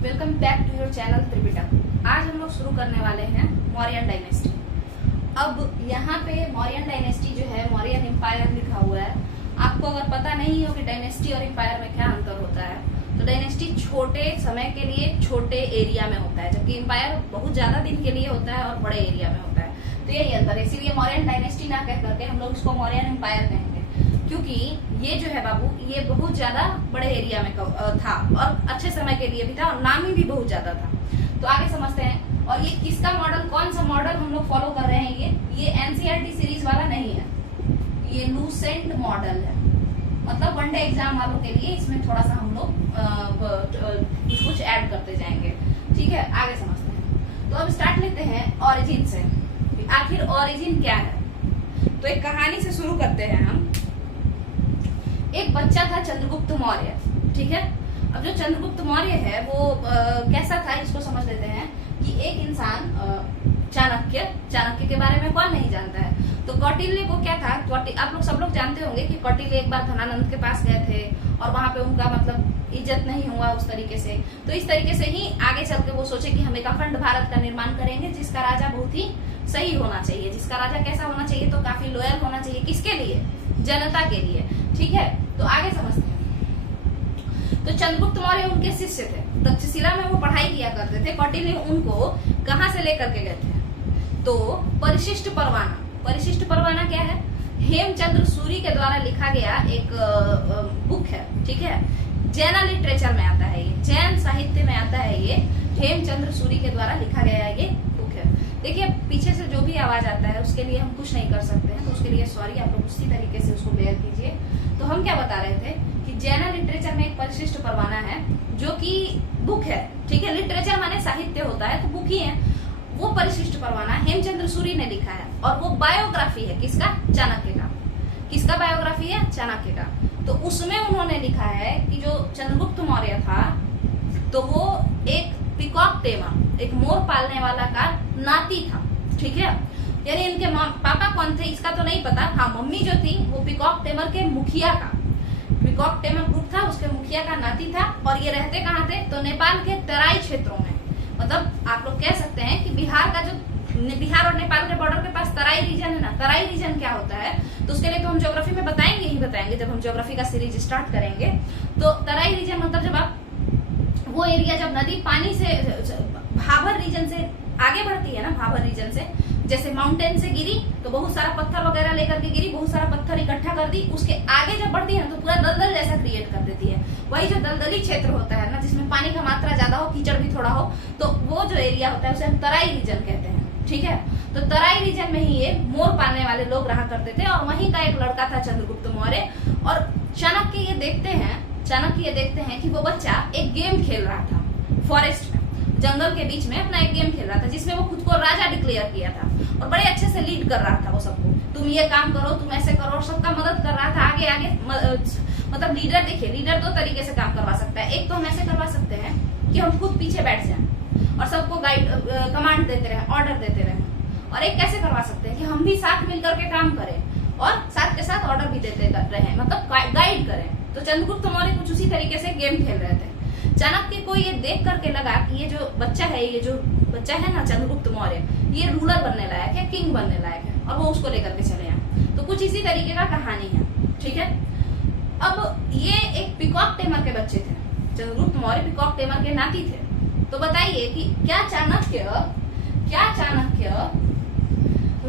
Welcome back to your channel Tripitaka. आज हम लोग शुरू करने वाले हैं मौर्यन डायनेस्टी। अब यहाँ पे मौर्यन डायनेस्टी जो है, मौर्यन एम्पायर लिखा हुआ है। आपको अगर पता नहीं हो कि डायनेस्टी और एम्पायर में क्या अंतर होता है, तो डायनेस्टी छोटे समय के लिए छोटे एरिया में होता है, जबकि एम्पायर बहुत ज्यादा दिन के लिए होता है और बड़े एरिया में होता है। तो यही अंतर है, इसीलिए मौर्यन डायनेस्टी ना कह करके हम लोग इसको मौर्यन एम्पायर कहेंगे, क्योंकि ये जो है बाबू, ये बहुत ज्यादा बड़े एरिया में था और अच्छे समय के लिए भी था और नामी भी बहुत ज्यादा था। तो आगे समझते हैं। और ये किसका मॉडल, कौन सा मॉडल हम लोग फॉलो कर रहे हैं? ये एनसीईआरटी सीरीज वाला नहीं है, ये लूसेंट मॉडल है। मतलब वनडे एग्जाम वालों के लिए इसमें थोड़ा सा हम लोग कुछ ऐड करते जाएंगे। ठीक है, आगे समझते हैं। तो अब स्टार्ट लेते हैं ओरिजिन से। आखिर ओरिजिन क्या है? तो एक कहानी से शुरू करते हैं हम। एक बच्चा था चंद्रगुप्त मौर्य, ठीक है। अब जो चंद्रगुप्त मौर्य है वो कैसा था, इसको समझ लेते हैं। कि एक इंसान चाणक्य के बारे में कौन नहीं जानता है। तो कौटिल्य को क्या था, आप लोग सब लोग जानते होंगे कि कौटिल्य एक बार धनानंद के पास गए थे और वहां पे उनका मतलब इज्जत नहीं हुआ उस तरीके से। तो इस तरीके से ही आगे चल के वो सोचे कि हम एक अखंड भारत का निर्माण करेंगे, जिसका राजा बहुत ही सही होना चाहिए। जिसका राजा कैसा होना चाहिए? तो काफी लॉयल होना चाहिए। किसके लिए? जनता के लिए। ठीक है, तो आगे समझते हैं। तो चंद्रगुप्त मौर्य उनके शिष्य थे, तक्षशिला में वो पढ़ाई किया करते थे। कौटिल्य उनको कहाँ से लेकर के गए थे? तो परिशिष्ट परवाना। परिशिष्ट परवाना क्या है? हेमचंद्र सूरी के द्वारा लिखा गया एक बुक है, ठीक है। जैन लिटरेचर में आता है, ये जैन साहित्य में आता है। ये हेमचंद्र सूरी के द्वारा लिखा गया ये बुक है। देखिए, पीछे से जो भी आवाज आता है उसके लिए हम कुछ नहीं कर सकते हैं, तो उसके लिए सॉरी, आप लोग उसी तरीके से उसको बेयर कीजिए। तो हम क्या बता रहे थे कि जैन लिटरेचर में एक परिशिष्ट परवाना है, जो कि बुक है, ठीक है। लिटरेचर माने साहित्य होता है, तो बुक ही है। वो परिशिष्ट परवाना हेमचंद्र सूरी ने लिखा है और वो बायोग्राफी है किसका? चाणक्य का। किसका बायोग्राफी है? चाणक्य का। तो उसमें उन्होंने लिखा है कि जो चंद्रगुप्त मौर्य था, तो वो एक पीकॉक टेमर, एक मोर पालने वाला का नाती था, ठीक है। यानी इनके पापा कौन थे इसका तो नहीं पता। हाँ, मम्मी जो थी वो पीकॉक टेमर के मुखिया का, पीकॉक टेमर ग्रुप था, उसके मुखिया का नाती था। और ये रहते कहाँ थे? तो नेपाल के तराई क्षेत्रों में। मतलब आप लोग कह सकते हैं कि बिहार का जो बिहार और नेपाल के बॉर्डर के पास तराई रीजन है ना। तराई रीजन क्या होता है? तो उसके लिए तो हम ज्योग्राफी में बताएंगे ही बताएंगे, जब हम ज्योग्राफी का सीरीज स्टार्ट करेंगे। तो तराई रीजन मतलब जब आप वो एरिया, जब नदी पानी से भाबर रीजन से आगे बढ़ती है ना, भाबर रीजन से जैसे माउंटेन से गिरी तो बहुत सारा पत्थर वगैरह लेकर के गिरी, बहुत सारा पत्थर इकट्ठा कर दी, उसके आगे जब बढ़ती है ना तो पूरा दलदल जैसा क्रिएट कर देती है। वही जो दलदली क्षेत्र होता है ना, जिसमें पानी का मात्रा ज्यादा हो, कीचड़ भी थोड़ा हो, तो वो जो एरिया होता है उसे हम तराई रीजन कहते हैं, ठीक है। तो तराई रीजन में ही ये मोर पालने वाले लोग रहा करते थे और वहीं का एक लड़का था चंद्रगुप्त मौर्य। और चाणक्य ये देखते हैं कि वो बच्चा एक गेम खेल रहा था फॉरेस्ट में, जंगल के बीच में अपना एक गेम खेल रहा था, जिसमें वो खुद को राजा डिक्लेयर किया था और बड़े अच्छे से लीड कर रहा था वो सबको। तुम ये काम करो, तुम ऐसे करो, और सबका मदद कर रहा था आगे। मतलब लीडर, देखिए लीडर दो तरीके से काम करवा सकता है। एक तो हम ऐसे करवा सकते हैं कि हम खुद पीछे बैठ जाएं और सबको गाइड कमांड देते रहे, ऑर्डर देते रहे। और एक कैसे करवा सकते हैं कि हम भी साथ मिलकर के काम करें और साथ के साथ ऑर्डर भी देते रहे, मतलब गाइड करें। तो चंद्रगुप्त मौर्य कुछ उसी तरीके से गेम खेल रहे थे। चाणक्य को ये देख करके लगा कि ये जो बच्चा है ना चंद्रगुप्त मौर्य, ये रूलर बनने लायक है, किंग बनने लायक है, और वो उसको लेकर के चले आए। तो कुछ इसी तरीके का कहानी है, ठीक है। अब ये एक पीकॉक टेमर के बच्चे थे, चंद्रगुप्त मौर्य पीकॉक टेमर के नाती थे। तो बताइए कि क्या चाणक्य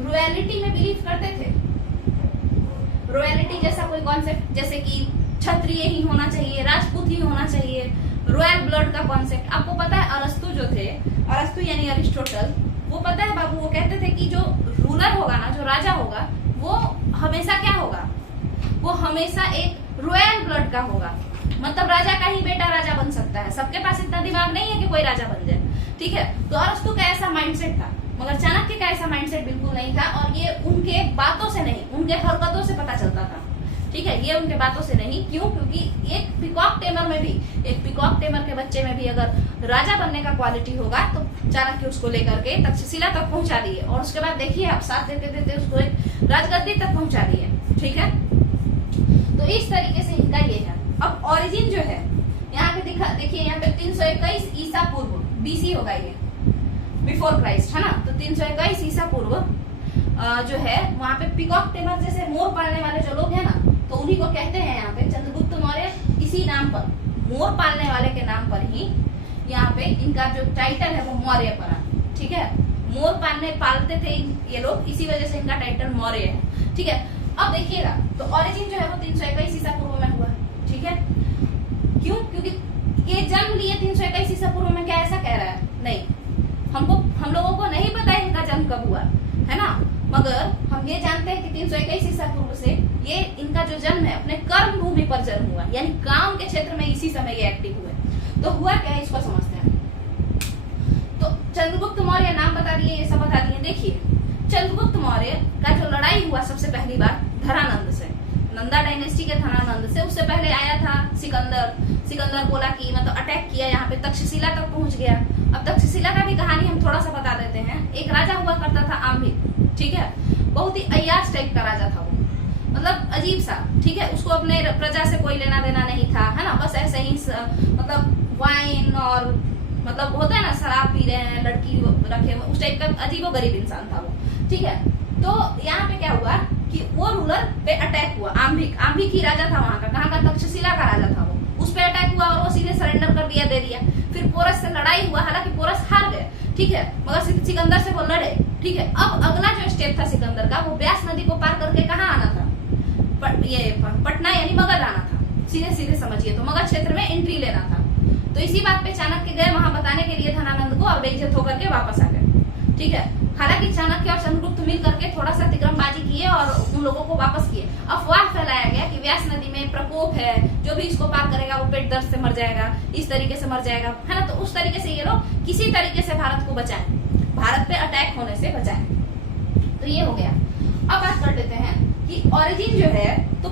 रॉयलिटी में बिलीव करते थे? रॉयलिटी जैसा कोई कॉन्सेप्ट, जैसे कि क्षत्रिय ही होना चाहिए, राजपूत ही होना चाहिए, रॉयल ब्लड का कॉन्सेप्ट। आपको पता है अरस्तु जो थे, अरस्तु यानी अरिस्टोटल, वो पता है बाबू, वो कहते थे कि जो रूलर होगा ना, जो राजा होगा, वो हमेशा क्या होगा? वो हमेशा एक रॉयल ब्लड का होगा। मतलब राजा का ही बेटा राजा बन सकता है। सबके पास इतना दिमाग नहीं है कि कोई राजा बन जाए, ठीक है। तो अरस्तु का ऐसा माइंडसेट था, मगर चाणक्य का ऐसा माइंडसेट बिल्कुल नहीं था। और ये उनके बातों से नहीं, उनके हरकतों से पता चलता था, ठीक है। ये उनके बातों से नहीं। क्यों? क्योंकि एक पीकॉक टेमर के बच्चे में भी अगर राजा बनने का क्वालिटी होगा तो चाणक्य उसको लेकर के तक्षशिला तक पहुंचा दिए। और उसके बाद देखिए आप साथ देते देते उसको एक राजगद्दी तक पहुंचा दिए, ठीक है। तो इस तरीके से इनका ये है। अब ओरिजिन जो है, यहाँ पे देखिए यहाँ पे 321 ईसा पूर्व, बीसी होगा ये, बिफोर क्राइस्ट, है ना। तो 321 ईसा पूर्व जो है वहाँ पे पीकॉक टेमर जैसे मोर पालने वाले जो लोग हैं ना, तो उन्हीं को कहते हैं यहाँ पे चंद्रगुप्त मौर्य। इसी नाम पर, मोर पालने वाले के नाम पर ही यहाँ पे इनका जो टाइटल है वो मौर्य पड़ा, ठीक है। मोर पालते थे ये लोग, इसी वजह से इनका टाइटल मौर्य है, ठीक है। अब देखिएगा तो ओरिजिन जो है वो 321 ईसा पूर्व में हुआ, ठीक है। क्यों? क्योंकि ये जन्म लिए 321 ईसा पूर्व में, क्या ऐसा कह रहा है? नहीं, हम लोगों को नहीं पता है इनका जन्म कब हुआ, है ना। मगर हम ये जानते हैं कि 321 ईसा पूर्व से ये इनका जो जन्म है अपने कर्म भूमि पर जन्म हुआ, यानी काम के क्षेत्र में इसी समय ये एक्टिव हुए। तो हुआ क्या है इसको समझते हैं। तो चंद्रगुप्त मौर्य नाम बता दिए, ये सब बता दिए। देखिए चंद्रगुप्त मौर्य का जो लड़ाई हुआ सबसे पहली बार धरानंद से, नंदा डायनेस्टी के धरानंद से। उससे पहले आया था सिकंदर बोला कि मतलब अटैक किया, यहाँ पे तक्षशिला तक पहुंच गया। अब तक्षशिला का भी कहानी हम थोड़ा सा बता देते हैं। एक राजा हुआ करता था आम्भिक, ठीक है। बहुत ही अय्याश टाइप का राजा था वो, मतलब अजीब सा, ठीक है। उसको अपने प्रजा से कोई लेना देना नहीं था, है ना। बस ऐसे ही मतलब वाइन और मतलब होता है ना, शराब पी रहे हैं, लड़की रखे हुए, उस टाइप का अजीबो गरीब इंसान था वो, ठीक है। तो यहाँ पे क्या हुआ कि वो रूलर पे अटैक हुआ। आम्भिक ही राजा था वहां का, कहाँ का? तक्षशिला का राजा था वो। उस पे अटैक हुआ और वो सीधे सरेंडर कर दिया, दे दिया। फिर पोरस से लड़ाई हुआ, हालांकि पोरस हार गए, ठीक है, मगर सिकंदर से वो लड़े, ठीक है। अब अगला जो स्टेप था सिकंदर का, वो ब्यास नदी को पार करके कहाँ आना था? ये पटना यानी मगध आना था। सीधे समझिए तो मगध क्षेत्र में एंट्री लेना था। तो इसी बात पे चाणक्य गए वहां बताने के लिए धनानंद को, और बेइज्जत होकर के वापस आ गए, ठीक है। हालांकि चाणक्य और चंद्रगुप्त मिल करके थोड़ा सा तिग्रमबाजी किए और उन लोगों को वापस किए। अफवाह फैलाया गया कि व्यास नदी में प्रकोप है, जो भी इसको पार करेगा वो पेट दर्द से मर जाएगा, इस तरीके से मर जाएगा, है ना। तो उस तरीके से ये लोग किसी तरीके से भारत को बचाएं, भारत पे अटैक होने से बचाएं। तो ये हो गया। अब बात कर लेते हैं कि ओरिजिन जो है, तो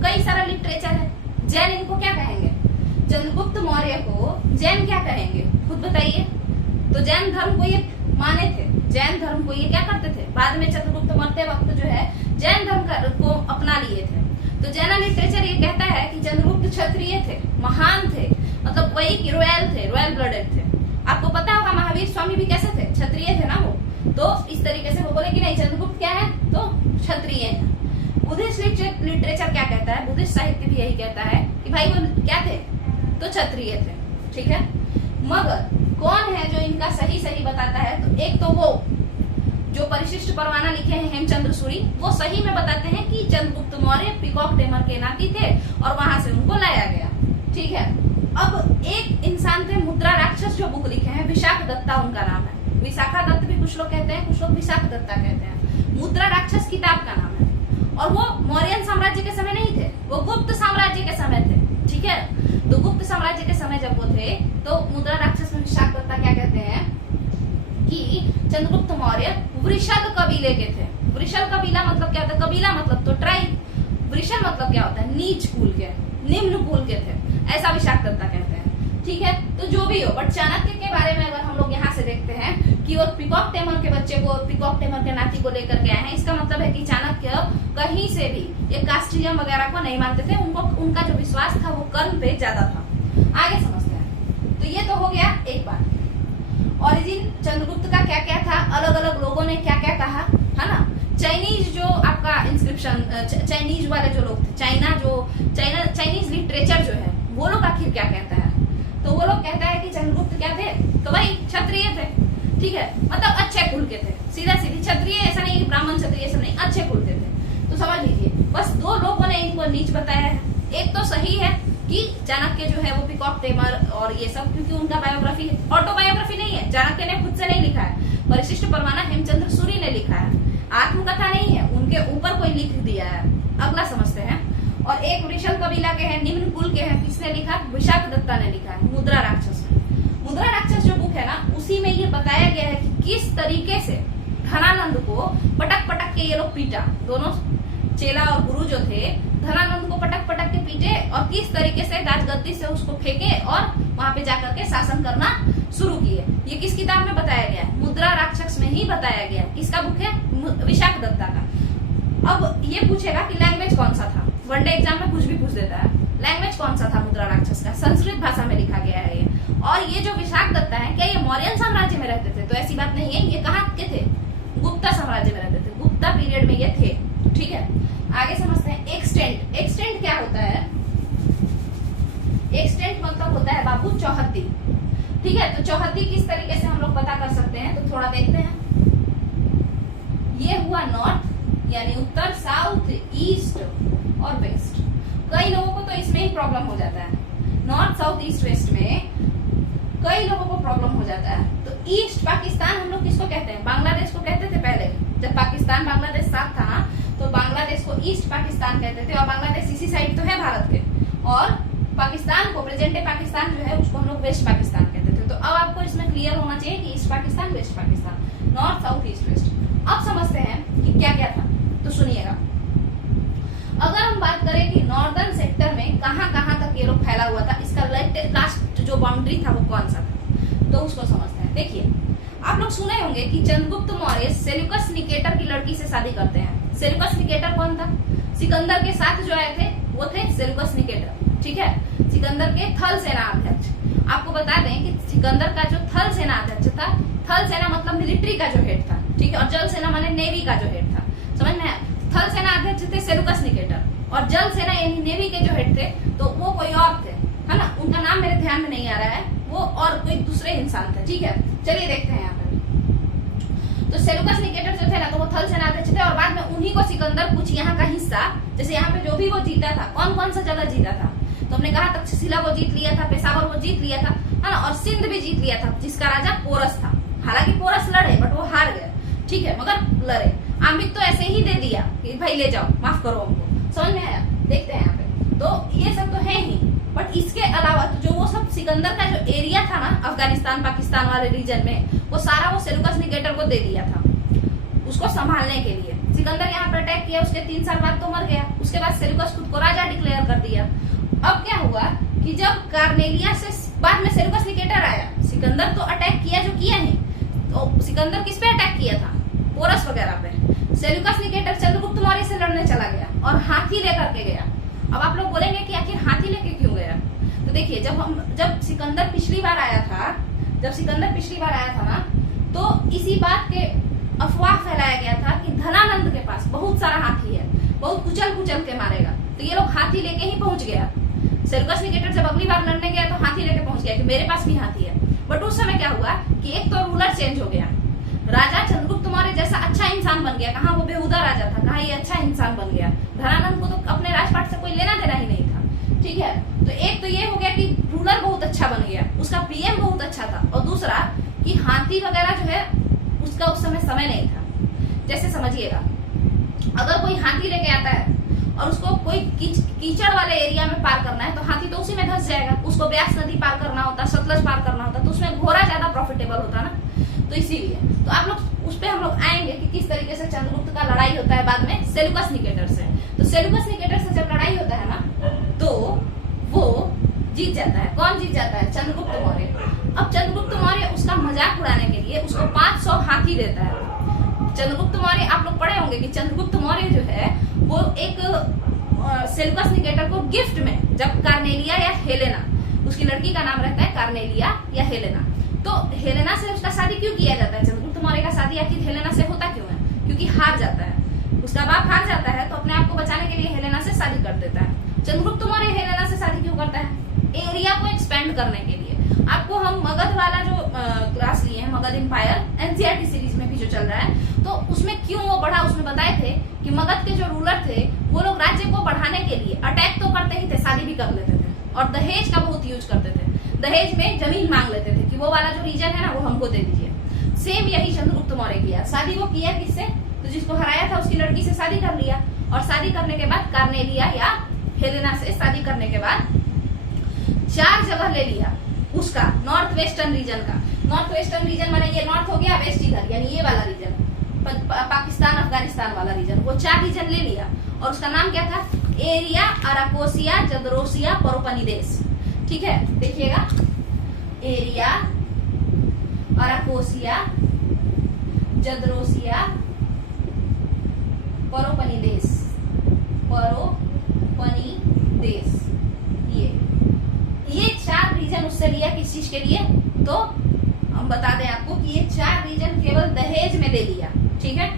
कई सारा लिटरेचर है। जैन इनको क्या कहेंगे? चंद्रगुप्त मौर्य को जैन क्या कहेंगे, खुद बताइए। तो जैन धर्म को ये माने थे, जैन धर्म को ये क्या करते थे, बाद में चंद्रगुप्त मरते वक्त जो है जैन धर्म को अपना लिए थे। तो जैन लिटरेचर ये कहता है कि चंद्रगुप्त क्षत्रिय थे, महान थे, मतलब वही कि रॉयल थे, रॉयल ब्लडेड थे। आपको पता होगा महावीर स्वामी भी कैसे थे? क्षत्रिय थे ना वो। तो इस तरीके से वो बोले कि नहीं, चंद्रगुप्त क्या है? तो क्षत्रिय है। बुद्धिस्ट लिटरेचर क्या कहता है, बुद्धिस्ट साहित्य भी यही कहता है कि भाई वो क्या थे? तो क्षत्रिय थे, ठीक है। मगर कौन है जो इनका सही बताता है? तो एक तो वो जो परिशिष्ट परवाना लिखे हैं हेमचंद्र सूरी, वो सही में बताते हैं कि चंद्रगुप्त मौर्य पीकॉक टेमर के नाती थे और वहां से उनको लाया गया, ठीक है। अब एक इंसान थे मुद्रा राक्षस, जो बुक लिखे हैं, विशाख दत्ता उनका नाम है। विशाखा दत्त भी कुछ लोग कहते हैं, कुछ लोग विशाख दत्ता कहते हैं। मुद्रा राक्षस किताब का नाम है। और वो मौर्यन साम्राज्य के समय नहीं थे, वो गुप्त साम्राज्य के समय थे, ठीक है। तो गुप्त साम्राज्य के समय जब वो थे, तो मुद्रा राक्षस में विशाख दत्ता क्या कहते हैं कि चंद्रगुप्त मौर्य वृषद कबीले के थे। वृषद कबीला मतलब क्या होता है? कबीला मतलब तो ट्राइब। वृषद मतलब क्या होता है? नीच कुल के, निम्न कुल के थे, ऐसा विशाख दत्ता कहते हैं, ठीक है। तो जो भी हो, बट चाणक्य के बारे में अगर हम लोग यहाँ से देखते हैं कि वो पीकॉक टेमर के बच्चे को, पीकॉक टेमर के नाती को लेकर के आए हैं, इसका मतलब है कि चाणक्य कहीं से भी ये कास्टिज्म वगैरह को नहीं मानते थे। उनका जो विश्वास था वो कर्म पे ज्यादा था। आगे समझते हैं। तो ये तो हो गया एक बात। ओरिजिन चंद्रगुप्त का क्या क्या था, अलग अलग लोगों ने क्या क्या कहा, है ना। चाइनीज जो आपका इंस्क्रिप्शन, चाइनीज वाले जो लोग थे, चाइनीज लिटरेचर जो है, वो लोग आखिर क्या कहता है? तो वो लोग कहता है कि चंद्रगुप्त क्या थे? तो भाई क्षत्रिय थे, ठीक है, मतलब अच्छे कुल के थे। सीधा सीधी क्षत्रिय, ऐसा नहीं ब्राह्मण क्षत्रिय, ऐसा नहीं, अच्छे कुल के थे। तो समझ लीजिए, बस दो लोगों ने इनको नीच बताया है। एक तो सही है कि चाणक्य जो है वो पीकॉक टेमर और ये सब, क्योंकि उनका बायोग्राफी है, ऑटोबायोग्राफी नहीं है, चाणक्य ने खुद से नहीं लिखा है, परिशिष्ट परवाना हेमचंद्र सूरी ने लिखा है, आत्मकथा नहीं है, उनके ऊपर कोई लिख दिया है। अगला समझते हैं। और एक वृषभ कबीला के हैं, निम्न कुल के हैं, किसने लिखा? विशाख दत्ता ने लिखा है, मुद्रा राक्षस में। मुद्रा राक्षस जो बुक है ना, उसी में ये बताया गया है कि किस तरीके से धनानंद को पटक पटक के ये लोग पीटा। दोनों चेला और गुरु जो थे, धनानंद को पटक पटक के पीटे और किस तरीके से राजगद्दी से उसको फेंके और वहां पे जाकर के शासन करना शुरू किए। ये किस किताब में बताया गया है? मुद्रा राक्षस में ही बताया गया है। किसका बुक है? विशाख दत्ता का। अब ये पूछेगा कि लैंग्वेज कौन सा था? वनडे एग्जाम में कुछ भी पूछ देता है। लैंग्वेज कौन सा था मुद्रा राक्षस का? संस्कृत भाषा में लिखा गया है ये। और ये जो विशाखदत्ता है, क्या ये मौर्यन साम्राज्य में रहते थे? तो ऐसी बात नहीं है, ये कहाँ के थे? गुप्ता साम्राज्य में रहते थे, गुप्ता पीरियड में ये थे। ठीक है, आगे समझते हैं एक्सटेंट। एक्सटेंट क्या होता है? एक्सटेंट मतलब होता है बाबू चौहद्दी। ठीक है, तो चौहद्दी किस तरीके से हम लोग पता कर सकते हैं? तो थोड़ा देखते हैं। ये हुआ नॉर्थ यानी उत्तर, साउथ, ईस्ट और वेस्ट। कई लोगों को तो इसमें ही प्रॉब्लम हो जाता है, नॉर्थ साउथ ईस्ट वेस्ट में कई लोगों को प्रॉब्लम हो जाता है। तो ईस्ट पाकिस्तान हम लोग किसको कहते हैं? बांग्लादेश को कहते थे पहले, जब पाकिस्तान बांग्लादेश साथ था ना, तो बांग्लादेश को ईस्ट पाकिस्तान कहते थे। और बांग्लादेश इसी साइड तो है भारत के, और पाकिस्तान को, प्रेजेंट डे पाकिस्तान जो है, उसको हम लोग वेस्ट पाकिस्तान कहते थे। तो अब आपको इसमें क्लियर होना चाहिए कि East Pakistan, West Pakistan, north south east west. अब समझते हैं कि क्या क्या था, तो सुनिएगा। अगर हम बात करें कि नॉर्दर्न सेक्टर में कहां कहां तक ये लोग फैला हुआ था, इसका लास्ट जो बाउंड्री था वो कौन सा था, तो उसको समझते हैं। देखिए, आप लोग सुने होंगे कि चंद्रगुप्त मौर्य सेल्यूकस निकेटर की लड़की से शादी करते हैं। सेल्यूकस निकेटर कौन था? सिकंदर के साथ जो आए थे वो थे सेल्यूकस निकेटर। ठीक है, सिकंदर के थल सेना अध्यक्ष। आपको बता दें कि सिकंदर का जो थल सेना अध्यक्ष था, थल सेना मतलब मिलिट्री का जो हेड था, ठीक है, और जल सेना माने नेवी का जो हेड था, समझ में आया? थल सेना अध्यक्ष थे सेल्यूकस निकेटर, और जल सेना यानी नेवी के जो हेड थे तो वो कोई और थे, है ना, उनका नाम मेरे ध्यान में नहीं आ रहा है, वो और कोई दूसरे इंसान थे। ठीक है, चलिए देखते हैं यहाँ पे। तो सेल्यूकस निकेटर जो थे ना, तो वो थल सेना अध्यक्ष थे, और बाद में उन्हीं को सिकंदर कुछ यहाँ का हिस्सा, जैसे यहाँ पे जो भी वो जीता था, कौन कौन सा जगह जीता था, तो हमने कहा तक्षशिला वो जीत लिया था, पेशावर वो जीत लिया था, है ना, और सिंध भी जीत लिया था, जिसका राजा पोरस था। हालांकि पोरस लड़े बट वो हार गए, ठीक है, मगर लड़े। आमिर तो ऐसे ही दे दिया कि भाई ले जाओ, माफ करो हमको, समझ में आया? देखते हैं यहाँ पे, तो ये सब तो है ही, बट इसके अलावा तो जो वो सब सिकंदर का जो एरिया था ना, अफगानिस्तान पाकिस्तान वाले रीजन में, वो सारा वो सेल्यूकस निकेटर को दे दिया था उसको संभालने के लिए। सिकंदर यहाँ पर अटैक किया, उसके 3 साल बाद तो मर गया। उसके बाद सेल्यूकस खुद को राजा डिक्लेयर कर दिया। अब क्या हुआ कि जब कार्नेलिया से बाद में सेल्यूकस निकेटर आया, सिकंदर तो अटैक किया जो किया ही, तो सिकंदर किस पे अटैक किया था? पोरस वगैरह पे। सेल्यूकस निकेटर चंद्रगुप्त मौर्य से लड़ने चला गया और हाथी लेकर के गया। अब आप लोग बोलेंगे कि आखिर हाथी लेके क्यों गया? तो देखिए, जब सिकंदर पिछली बार आया था ना, तो इसी बात के अफवाह फैलाया गया था कि धनानंद के पास बहुत सारा हाथी है, बहुत कुचल के मारेगा, तो ये लोग हाथी लेके ही पहुंच गया। सेल्यूकस निकेटर जब अगली बार लड़ने गया तो हाथी लेके पहुंच गया कि मेरे पास भी हाथी है। बट उस समय क्या हुआ कि एक तो रूलर चेंज हो गया, राजा चंद्रगुप्त मौर्य जैसा अच्छा इंसान बन गया, कहाँ वो बेहुदा राजा था, कहाँ ये अच्छा इंसान बन गया। धनानंद को तो अपने राजपाट से कोई लेना देना ही नहीं था। ठीक है, तो एक तो ये हो गया कि रूलर बहुत अच्छा बन गया, उसका पीएम बहुत अच्छा था, और दूसरा कि हाथी वगैरह जो है उसका उस समय नहीं था। जैसे समझिएगा, अगर कोई हाथी लेके आता है और उसको कोई कीचड़ वाले एरिया में पार करना है, तो हाथी तो उसी में धंस जाएगा। उसको ब्यास नदी पार करना होता, सतलज पार करना होता, तो उसमें घोड़ा ज्यादा प्रॉफिटेबल होता ना, तो इसीलिए। तो आप लोग उस पर हम लोग आएंगे कि किस तरीके से चंद्रगुप्त का लड़ाई होता है बाद में सेल्यूकस निकेटर से। तो सेल्यूकस निकेटर से जब लड़ाई होता है ना, तो वो जीत जाता है। कौन जीत जाता है? चंद्रगुप्त मौर्य। अब चंद्रगुप्त मौर्य उसका मजाक उड़ाने के लिए उसको 500 हाथी देता है। चंद्रगुप्त मौर्य, आप लोग पढ़े होंगे कि चंद्रगुप्त मौर्य जो है वो एक सेल्यूकस निकेटर को गिफ्ट में, जब कार्नेलिया या हेलेना, उसकी लड़की का नाम रहता है कार्नेलिया या हेलेना, तो हेलेना से उसका शादी क्यों किया जाता है? चंद्रगुप्त मौर्य का शादी आखिर हेलेना से होता क्यों है? क्योंकि हार जाता है, उसका बाप हार जाता है, तो अपने आप को बचाने के लिए हेलेना से शादी कर देता है। चंद्रगुप्त मौर्य हेलेना से शादी क्यों करता है? एरिया को एक्सपेंड करने के लिए। आपको हम मगध वाला जो क्लास लिए हैं, मगध एम्पायर एनसीईआरटी सीरीज में भी जो चल रहा है, तो उसमें क्यों वो बढ़ा, उसमें बताए थे कि मगध के जो रूलर थे वो लोग राज्य को बढ़ाने के लिए अटैक तो करते ही थे, शादी भी कर लेते थे, और दहेज का बहुत यूज करते थे। दहेज में जमीन मांग लेते थे कि वो वाला जो रीजन है ना वो हमको दे दीजिए। सेम यही चंद्रगुप्त मौर्य किया। शादी वो किया किससे? तो जिसको हराया था उसकी लड़की से शादी कर लिया, और शादी करने के बाद कार्नेलिया या हेलेना से शादी करने के बाद 4 जगह ले लिया उसका नॉर्थ वेस्टर्न रीजन का। नॉर्थ वेस्टर्न रीजन माने ये नॉर्थ हो गया, वेस्ट इधर यानी ये वाला रीजन, पाकिस्तान अफगानिस्तान वाला रीजन, वो 4 रीजन ले लिया, और उसका नाम क्या था? Aria Arachosia Gedrosia Peloponnese. ठीक है, देखिएगा, एरिया अराकोसिया जदरोसिया पेलोपोनेस, परोपनिदेश। ये 4 रीजन उससे लिया किस चीज के लिए, तो हम बता दें आपको कि ये 4 रीजन केवल दहेज में दे लिया, ठीक है।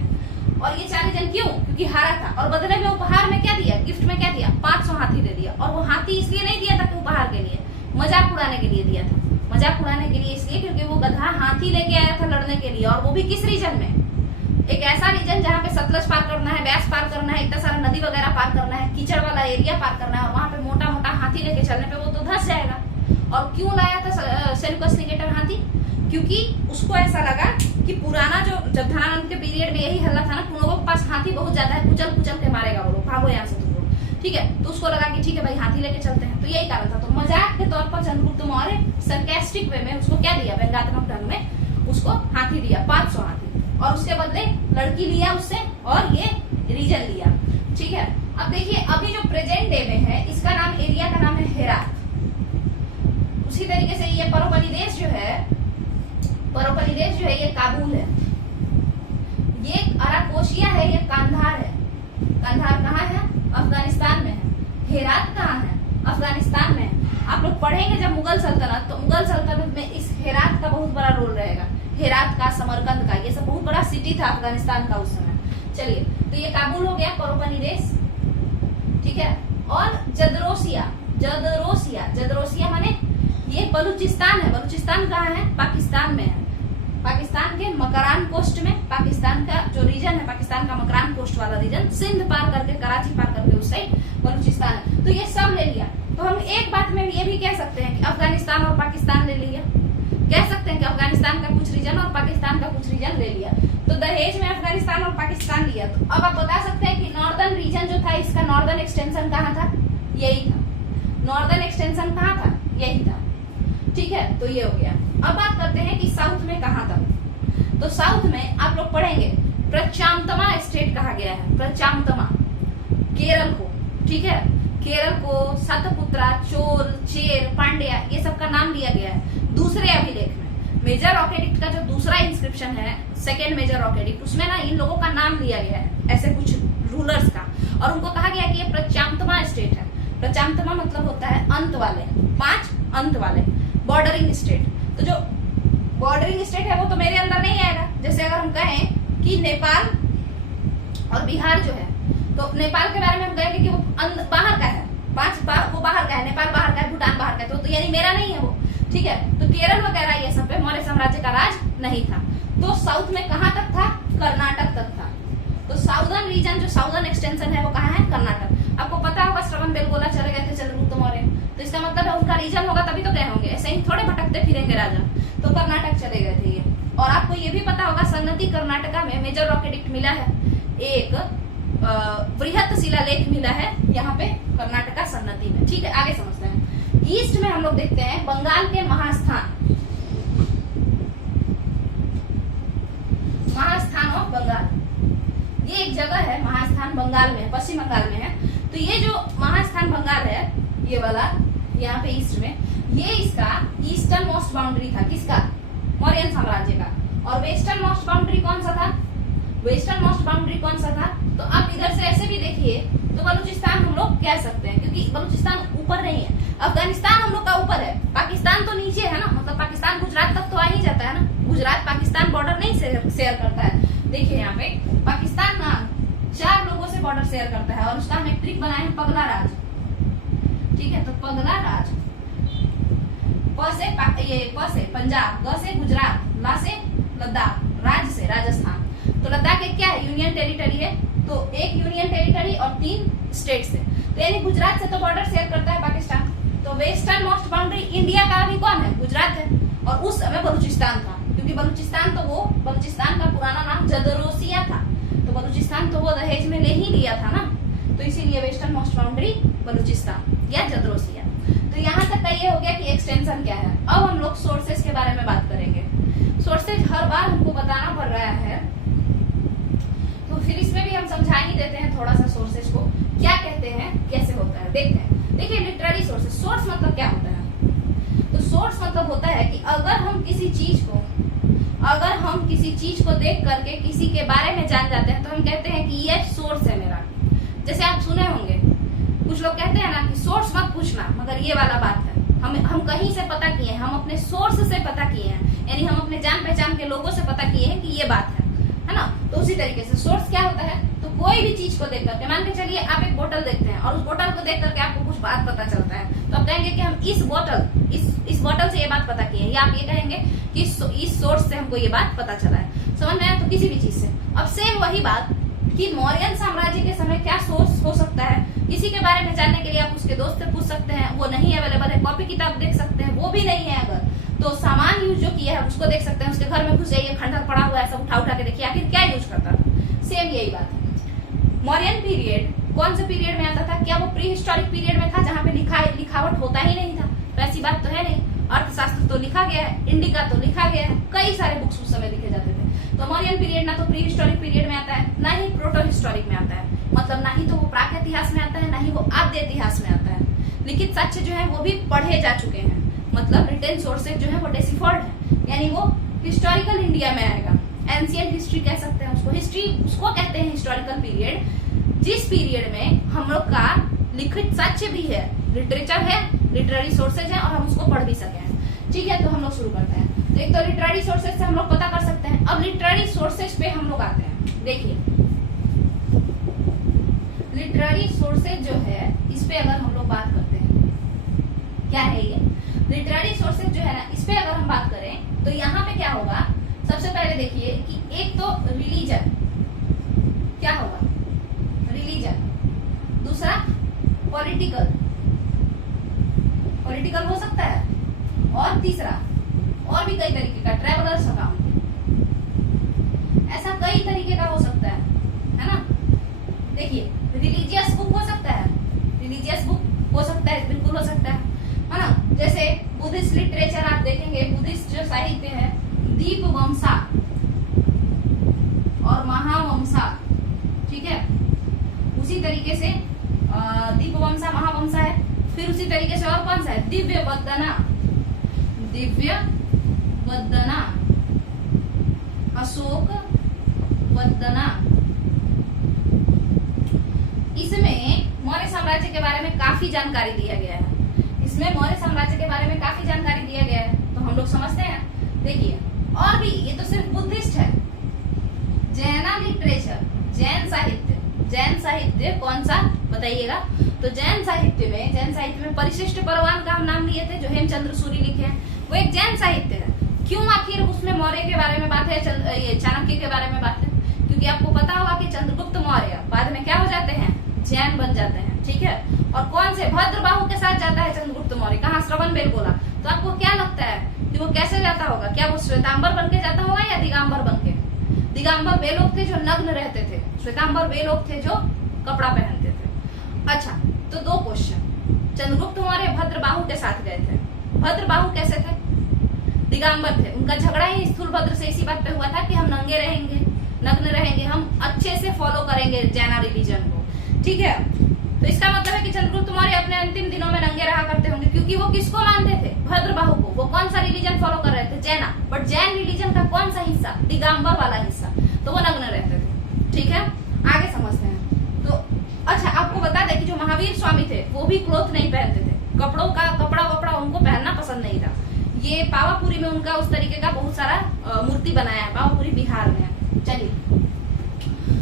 और ये 4 रीजन क्यों, क्योंकि हारा था और बदले में उपहार में क्या दिया, गिफ्ट में क्या दिया, 500 हाथी दे दिया। और वो हाथी इसलिए नहीं दिया था कि उपहार के लिए, मजाक उड़ाने के लिए दिया था। मजाक उड़ाने के लिए इसलिए क्योंकि वो गधा हाथी लेके आया था लड़ने के लिए, और वो भी किस रीजन में, एक ऐसा रीजन जहाँ पे सतलज पार करना है, ब्यास पार करना है, इतना सारा नदी वगैरह पार करना है, कीचड़ वाला एरिया पार करना है, और वहां पे मोटा मोटा हाथी लेके चलने पे वो तो धंस जाएगा। और क्यों लाया था सेल्यूकस निकेटर हाथी, क्योंकि उसको ऐसा लगा कि पुराना जो जब धनानंद के पीरियड में यही हल्ला था ना, तुम लोगों के पास हाथी बहुत ज्यादा है, कुचल कुचल के मारेगा वो लोग, भागो यहाँ से तुम लोग, ठीक है। तो उसको लगा कि ठीक है भाई हाथी लेके चलते हैं, तो यही कारण था। तो मजाक के तौर पर चंद्रगुप्त मौर्य सरकास्टिक वे में उसको क्या दिया, व्यंग्यात्मक ढंग में उसको हाथी दिया, 500 हाथी, और उसके बदले लड़की लिया उससे और ये रीजन लिया, ठीक है। अब देखिए अभी जो प्रेजेंट डे में है इसका नाम, एरिया का नाम है हेरात। उसी तरीके से ये परोपनिदेश जो है, परोपनिदेश जो है ये काबुल है, ये अराकोशिया है, ये कांधार है। कांधार कहाँ है, अफगानिस्तान में है। हेरात कहाँ है, अफगानिस्तान में है। आप लोग पढ़ेंगे जब मुगल सल्तनत, तो मुगल सल्तनत में इस हेरात का बहुत बड़ा रोल रहेगा, हेरात का, समरकंद का, ये सब बहुत बड़ा सिटी था अफगानिस्तान का उस समय। चलिए, तो ये काबुल हो गया परोपनिदेश, ठीक है। और जदरोसिया, जदरोसिया, जदरोसिया माने ये बलूचिस्तान है। बलूचिस्तान कहाँ है, पाकिस्तान में है, पाकिस्तान के मकरान कोस्ट में। पाकिस्तान का जो रीजन है, पाकिस्तान का मकरान कोस्ट वाला रीजन, सिंध पार करके, कराची पार करके उस साइड बलूचिस्तान है। तो ये सब ले लिया। तो हम एक बात में ये भी कह सकते हैं कि अफगानिस्तान और पाकिस्तान ले लिया, कह सकते हैं कि अफगानिस्तान का कुछ रीजन और पाकिस्तान का कुछ रीजन ले लिया। तो दहेज में अफगानिस्तान और पाकिस्तान लिया। तो अब आप बता सकते हैं कि नॉर्दर्न रीजन जो था, इसका नॉर्दर्न एक्सटेंशन कहाँ था, यही था। नॉर्दर्न एक्सटेंशन कहाँ था, यही था, ठीक है। तो ये हो गया। अब बात करते हैं कि साउथ में कहाँ था। तो साउथ में आप लोग पढ़ेंगे प्रचामतमा स्टेट कहा गया है, प्रचामतमा, केरल को, ठीक है। केरल को सतपुत्रा, चोल, चेर, पांड्या, ये सब का नाम दिया गया है दूसरे अभिलेख में। मेजर रॉक एडिक्ट का जो दूसरा इंस्क्रिप्शन है, सेकेंड मेजर रॉक एडिक्ट, उसमें ना इन लोगों का नाम लिया गया है, ऐसे कुछ रूलर्स का, और उनको कहा गया कि ये प्रचामतमा स्टेट है। प्रचामतमा मतलब होता है अंत वाले, 5 अंत वाले, बॉर्डरिंग स्टेट। तो जो बॉर्डरिंग स्टेट है वो तो मेरे अंदर नहीं आएगा। जैसे अगर हम कहें कि नेपाल और बिहार जो है, तो नेपाल के बारे में हम कहेंगे कि वो बाहर का है, वो बाहर का है, नेपाल बाहर का है, भूटान बाहर का है, तो यानी मेरा नहीं है वो, ठीक है। तो केरल वगैरह ये सब पे मौर्य साम्राज्य का राज नहीं था। तो साउथ में कहाँ तक था, कर्नाटक तक था। तो साउदर्न रीजन, जो साउदर्न एक्सटेंशन है वो कहाँ है, कर्नाटक। आपको पता होगा श्रवण बेलगोला चले गए थे चंद्रगुप्त मौर्य, तो इसका मतलब है उनका रीजन होगा तभी तो गए होंगे, ऐसे ही थोड़े भटकते फिरेंगे राजा। तो कर्नाटक चले गए थे ये। और आपको ये भी पता होगा संगति कर्नाटका में मेजर रॉक एडिक्ट मिला है, एक बृहत शिलालेख मिला है यहाँ पे कर्नाटका सन्नति में, ठीक है। आगे समझते हैं। ईस्ट में हम लोग देखते हैं बंगाल के महास्थान, महास्थान ऑफ बंगाल, ये एक जगह है, महास्थान बंगाल में, पश्चिम बंगाल में है। तो ये जो महास्थान बंगाल है, ये वाला यहाँ पे ईस्ट में, ये इसका ईस्टर्न मोस्ट बाउंड्री था, किसका, मौर्यन साम्राज्य का। और वेस्टर्न मोस्ट बाउंड्री कौन सा था, वेस्टर्न मोस्ट बाउंड्री कौन सा था। तो आप इधर से ऐसे भी देखिए तो बलूचिस्तान हम लोग कह सकते हैं, क्योंकि बलूचिस्तान ऊपर नहीं है, अफगानिस्तान हम लोग का ऊपर है, पाकिस्तान तो नीचे है ना, मतलब पाकिस्तान गुजरात तक तो आ ही जाता है ना, गुजरात पाकिस्तान बॉर्डर नहीं शेयर करता है। देखिए यहाँ पे पाकिस्तान ना 4 लोगों से बॉर्डर शेयर करता है, और उसका हम एक ट्रिक बनाए हैं, पगला राज, ठीक है। तो पगला राज, प से पंजाब, ग से गुजरात, ला से लद्दाख, राज से राजस्थान। तो लद्दाख एक क्या है, यूनियन टेरिटरी है, तो एक यूनियन टेरिटरी और 3 स्टेट से, तो यानी गुजरात से तो बॉर्डर शेयर करता है पाकिस्तान। तो वेस्टर्न मोस्ट बाउंड्री इंडिया का अभी कौन है, गुजरात है, और उस समय बलूचिस्तान था, क्योंकि बलूचिस्तान तो वो, बलूचिस्तान का पुराना नाम जदरोसिया था, तो बलूचिस्तान तो वो दहेज में ले ही लिया था ना, तो इसीलिए वेस्टर्न मोस्ट बाउंड्री बलूचिस्तान या जदरोसिया। तो यहाँ तक का ये हो गया कि एक्सटेंशन क्या है। अब हम लोग सोर्सेज के बारे में बात करेंगे। सोर्सेज हर बार हमको बताना पड़ रहा है, तो फिर इसमें भी हम समझा ही देते हैं थोड़ा सा सोर्सेज को, क्या कहते हैं, कैसे होता है, देखते हैं। देखिए लिटरेरी सोर्सेज, सोर्स मतलब क्या होता है, तो सोर्स मतलब होता है कि अगर हम किसी चीज को देख करके किसी के बारे में जान जाते हैं, तो हम कहते हैं कि ये सोर्स है मेरा। जैसे आप सुने होंगे कुछ लोग कहते हैं ना कि सोर्स मत पूछना, मगर ये वाला बात है, हम कहीं से पता किए हैं, हम अपने सोर्स से पता किए हैं, यानी हम अपने जान पहचान के लोगों से पता किए हैं कि ये बात है ना। तो उसी तरीके से सोर्स क्या होता है, तो कोई भी चीज को देख करके, मान के चलिए आप एक बोतल देखते हैं और उस बोतल को देख करके आपको कुछ बात पता चलता है, तो आप कहेंगे कि हम इस बोतल से ये बात पता किए हैं, या आप ये कहेंगे कि इस सोर्स से हमको ये बात पता चला है। समझ में आया? तो किसी भी चीज से। अब सेम वही बात कि मौर्यन साम्राज्य के समय क्या सोर्स हो सकता है, इसी के बारे में जानने के लिए आप उसके दोस्त से पूछ सकते हैं, वो नहीं अवेलेबल है, कॉपी किताब देख सकते हैं, वो भी नहीं है अगर, तो सामान यूज जो किया है उसको देख सकते हैं, उसके घर में घुस जाइए, खंडहर पड़ा हुआ है, सब उठा के देखिए आखिर क्या यूज करता था। सेम यही बात है। मौर्यन पीरियड कौन से पीरियड में आता था? क्या वो प्री हिस्टोरिक पीरियड में था जहाँ पे लिखावट होता ही नहीं था? तो ऐसी बात तो है नहीं। अर्थशास्त्र तो लिखा गया है, इंडिका तो लिखा गया है, कई सारे बुक्स उस समय लिखे जाते थे। तो मौर्यन पीरियड ना तो प्री हिस्टोरिक पीरियड में आता है, ना ही प्रोटो हिस्टोरिक में आता है, मतलब ना ही तो वो प्राक इतिहास में आता है, ना ही वो आद्य इतिहास में आता है। लिखित साक्ष्य जो है वो भी पढ़े जा चुके हैं, मतलब रिटेन सोर्सेज जो है वो डेसिफर्ड है, यानी वो हिस्टोरिकल इंडिया में आएगा। एंशिएंट हिस्ट्री कह सकते हैं उसको, हिस्ट्री उसको कहते हैं हिस्टोरिकल पीरियड जिस पीरियड में हम लोग का लिखित साक्ष्य भी है, लिटरेचर है, लिटरेरी सोर्सेज है और हम उसको पढ़ भी सके हैं। ठीक है, तो हम लोग शुरू करते हैं। तो एक तो लिटरेरी सोर्सेज से हम लोग पता कर सकते हैं। अब लिटरेरी सोर्सेज पे हम लोग आते हैं। देखिए लिटरेरी सोर्सेज जो है इस पे अगर हम लोग बात करते हैं, क्या है ये लिटरेरी सोर्सेज जो है ना, इस पे अगर हम बात करें तो यहाँ पे क्या होगा, सबसे पहले देखिए कि एक तो रिलीजन क्या होगा, रिलीजन, दूसरा पॉलिटिकल हो सकता है, और तीसरा और भी कई तरीके का ट्रैवलर्स अकाउंट, ऐसा कई तरीके का हो सकता है ना। देखिए रिलीजियस बुक हो सकता है, रिलीजियस बुक हो सकता है, बिल्कुल हो सकता है ना। जैसे बुद्धिस्ट लिटरेचर आप देखेंगे, बुद्धिस्ट जो साहित्य है, दीपवंसा और महावंसा, ठीक है, उसी तरीके से दीपवंसा महावंसा है। फिर उसी तरीके से और कौन सा है, दिव्य वदना, अशोक वदना। इसमें मौर्य साम्राज्य के बारे में काफी जानकारी दिया गया है, इसमें मौर्य साम्राज्य के बारे में काफी जानकारी दिया गया है, तो हम लोग समझते हैं। देखिए और भी, ये तो सिर्फ बुद्धिस्ट है। जैना लिटरेचर, जैन साहित्य कौन सा बताइएगा? तो जैन साहित्य में परिशिष्ट परवान का हम नाम लिए थे, जो हेमचंद्र सूरी लिखे हैं, वो एक जैन साहित्य है। क्यों आखिर उसमें मौर्य के बारे में बात है, ये चाणक्य के बारे में बात है? क्योंकि आपको पता होगा कि चंद्रगुप्त मौर्य बाद में क्या हो जाते हैं, जैन बन जाते हैं, ठीक है। और कौन से भद्रबाहु के साथ जाता है चंद्रगुप्त मौर्य, कहाँ श्रवण बेलगोला। तो आपको क्या लगता है कि वो कैसे जाता होगा? क्या वो श्वेतांबर बन के जाता होगा या दिगंबर बन के? दिगंबर वे लोग थे जो नग्न रहते थे, श्वेतांबर वे लोग थे जो कपड़ा पहनते थे। अच्छा, तो दो क्वेश्चन, चंद्रगुप्त मौर्य भद्रबाहु के साथ गए थे, भद्रबाहु कैसे थे? दिगंबर थे। उनका झगड़ा ही स्थूलभद्र से इसी बात पे हुआ था कि हम नंगे रहेंगे, नग्न रहेंगे, हम अच्छे से फॉलो करेंगे जैना रिलीजन को, ठीक है। तो इसका मतलब है कि चंद्रगुप्त मौर्य अपने अंतिम दिनों में नंगे रहा करते होंगे, क्योंकि वो किसको मानते थे? भद्रबाहु को। वो कौन सा रिलीजन फॉलो कर रहे थे? जैना। बट जैन रिलीजन का कौन सा हिस्सा? दिगंबर वाला हिस्सा। तो वो नग्न रहते थे, ठीक है। आगे समझते हैं। तो अच्छा, आपको बता दें कि जो महावीर स्वामी थे वो भी क्लोथ नहीं पहनते थे, कपड़ा उनको पहनना पसंद नहीं था। ये पावापुरी में उनका उस तरीके का बहुत सारा मूर्ति बनाया है, पावापुरी बिहार में है। चलिए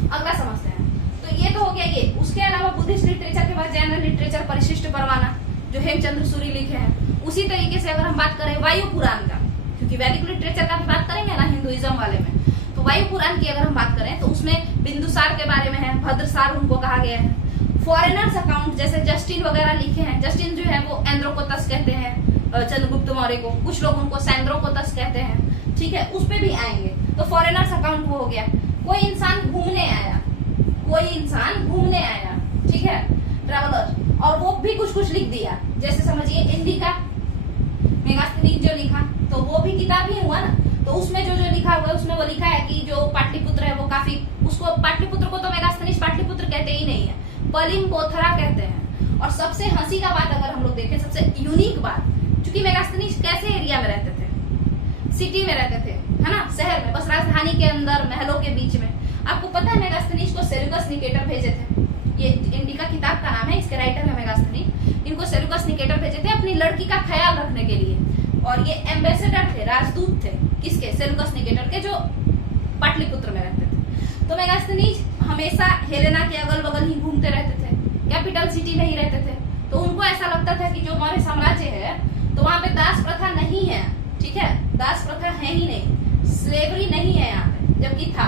अगला समझते हैं। तो ये तो हो गया ये। उसके अलावा बुद्धिस्ट लिटरेचर के बाद जैन लिटरेचर परिशिष्ट परवाना जो हेमचंद्र सूरी लिखे हैं। उसी तरीके से अगर हम बात करें वायु पुराण का, क्योंकि वैदिक लिटरेचर का बात करेंगे ना हिंदुइज्म वाले में, तो वायु पुराण की अगर हम बात करें तो उसमें बिंदुसार के बारे में है, भद्रसार उनको कहा गया है। फॉरेनर्स अकाउंट जैसे जस्टिन वगैरह लिखे हैं। जस्टिन जो है वो एंद्रोकोतस कहते हैं चंद्रगुप्त मौर्य को, कुछ लोग उनको सैंद्रोकोतस कहते हैं, ठीक है। उस पे भी आएंगे। तो फॉरेनर्स अकाउंट वो हो गया, कोई इंसान घूमने आया, ठीक है, ट्रैवलर, और वो भी कुछ लिख दिया। जैसे समझिए इंडिका, मेगास्थनीज जो लिखा, तो वो भी किताब ही हुआ ना। तो उसमें जो लिखा हुआ है उसमें वो लिखा है कि जो पाटलिपुत्र है वो काफी, उसको पाटलिपुत्र को तो मेगास्थनीज पाटलिपुत्र कहते ही नहीं है, पलिंपोथरा कहते हैं। और सबसे हंसी का बात अगर हम लोग देखें, सबसे यूनिक बात, क्योंकि मेगास्थनीज कैसे एरिया में रहते थे? सिटी में रहते थे, है ना, शहर में, बस राजधानी के अंदर महलों के बीच में। आपको पता है मेगास्थनीज को सेल्यूकस निकेटर भेजे थे, ये इंडिका किताब का नाम है, इसके राइटर है मेगास्थनीज। इनको सेल्यूकस निकेटर भेजे थे अपनी लड़की का ख्याल रखने के लिए, और ये एम्बेसडर थे, राजदूत थे किसके, सेल्यूकस निकेटर के, जो पाटलिपुत्र में रहते थे। तो मेगास्थनीज हमेशा हेलेना के अगल बगल ही घूमते रहते थे, कैपिटल सिटी में ही रहते थे। तो उनको ऐसा लगता था कि जो मौर्य साम्राज्य है तो वहां पे दास प्रथा नहीं है, ठीक है, दास प्रथा है ही नहीं, स्लेवरी नहीं है यहाँ पे, जबकि था,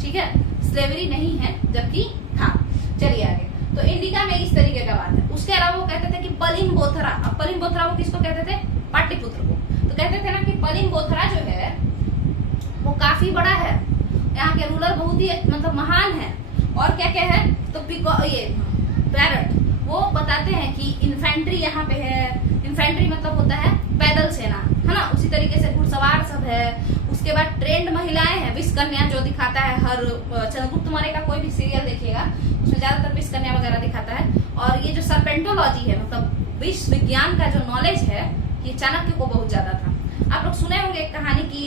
ठीक है, स्लेवरी नहीं है जबकि था। चलिए आगे। तो इंडिका में इस तरीके का बात है। उसके अलावा वो कहते थे कि पलिंगबोथरा, अब पलिंगबोथरा वो किसको कहते थे, पाटलिपुत्र को। तो कहते थे ना कि पलिंगबोथरा जो है वो काफी बड़ा है, यहाँ के रूलर बहुत ही मतलब महान है। और क्या क्या है, तो ये पैरट वो बताते हैं कि इन्फेंट्री यहाँ पे है, इन्फेंट्री मतलब होता है पैदल सेना, है ना, उसी तरीके से घुड़सवार सब है। उसके बाद ट्रेंड महिलाएं हैं, विष कन्या जो दिखाता है हर चंद्रगुप्त मौर्य का कोई भी सीरियल देखिएगा उसमें ज्यादातर विष कन्या वगैरह दिखाता है। और ये जो सर्पेंटोलॉजी है, मतलब विष विज्ञान का जो नॉलेज है, ये चाणक्य को बहुत ज्यादा था। आप लोग सुने होंगे एक कहानी की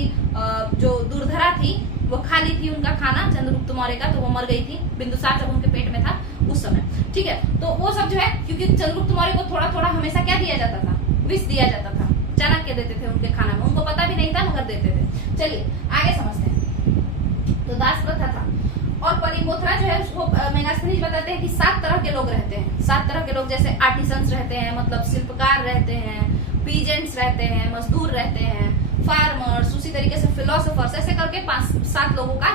जो दुर्धरा थी वो खा ली थी उनका खाना चंद्रगुप्त मौर्य का, तो वो मर गई थी, बिंदुसार जब उनके पेट में था उस समय, ठीक है। तो वो सब जो है, क्योंकि चंद्रगुप्त मौर्य को थोड़ा थोड़ा हमेशा क्या दिया जाता था, विष दिया जाता था, चाणक्य देते थे उनके खाना में, उनको पता भी नहीं था मगर देते थे। चलिए आगे समझते हैं। तो दास प्रथा था। और पलिंगबोथरा जो है उसको मेगास्थनीज बताते हैं कि 7 तरह के लोग रहते हैं, 7 तरह के लोग, जैसे आर्टिसंस रहते हैं, मतलब शिल्पकार रहते हैं, पीजेंट्स रहते हैं, मजदूर रहते हैं, फार्मर्स, उसी तरीके से फिलोसोफर्स, ऐसे करके 5-7 लोगों का